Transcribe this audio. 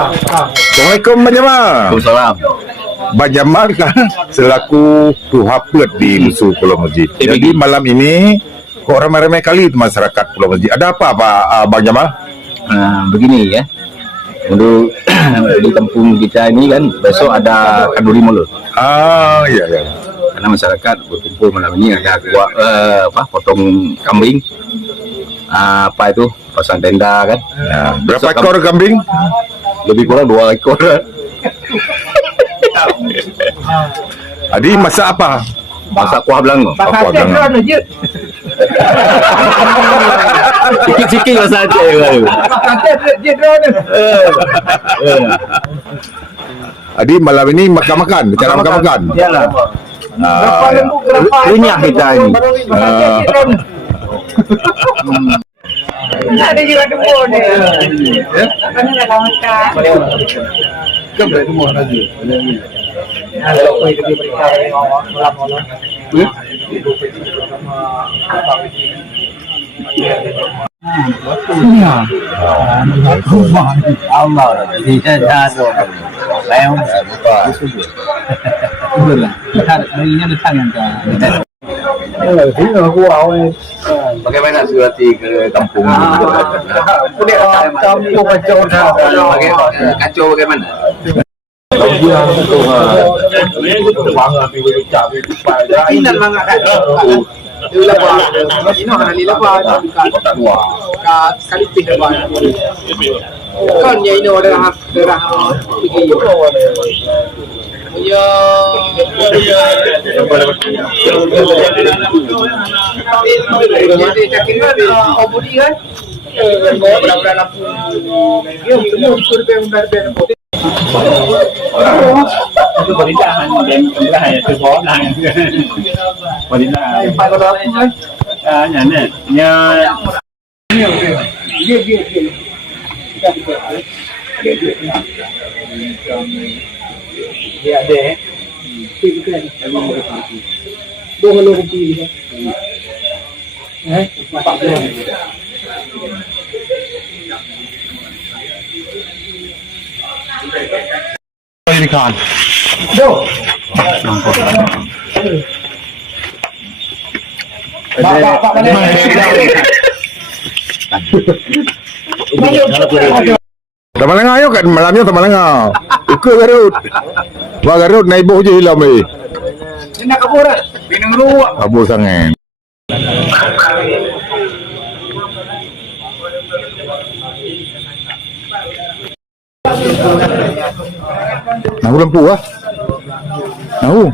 Assalamualaikum Bang Jamal. Waalaikumsalam. Bang Jamal kan selaku Tuhapeut di Musuh Pulau Merji. Jadi malam ini kok ramai-ramai kali masyarakat Pulau Merji. Ada apa Pak Bang Jamal? Begini ya. Untuk di kampung kita ini kan besok ada Kanduri Mulut. Iya ya. Karena masyarakat berkumpul malam ini ada potong kambing. Apa itu? Pasang tenda kan. Ya. Berapa ekor kambing? Lebih kurang 2 ekor. Adi masak apa? Masak kuah belango. Kuah belango. Sikit-sikit masak aja. Adi malam ini makan-makan, cara makan-makan. Iyalah. Renyah kita ini. Ada juga kebun ni. Kan ni dah makan. Kembali semua lagi. Kalau kau itu diberikan malam-malam. Allah, jadi saya dah lewat. Itulah. Hari ini ada tangan kan. Bagaimana situasi ke kampung? Kampung Kacau bagaimana? Pindah mangga kan. Ini orang ni lepas kali pindah bang. Kan ya ini orang pergi. Ya. Jadi cakap ni obudi kan. Berapa lampu. Dia semua survei undar-undar. Itu perintahan dan pemerintahan itu orang perintahan. Nyana, dia ada. Dua lebih. Ini kan. Tamalanga ayo kan malamnya Tamalanga. Ikut Garut. Wah Garut naik boh je hilang ni. Ini kabur. Pinang ruak. Kabur sangat. Nahu lampu ah. Nahu.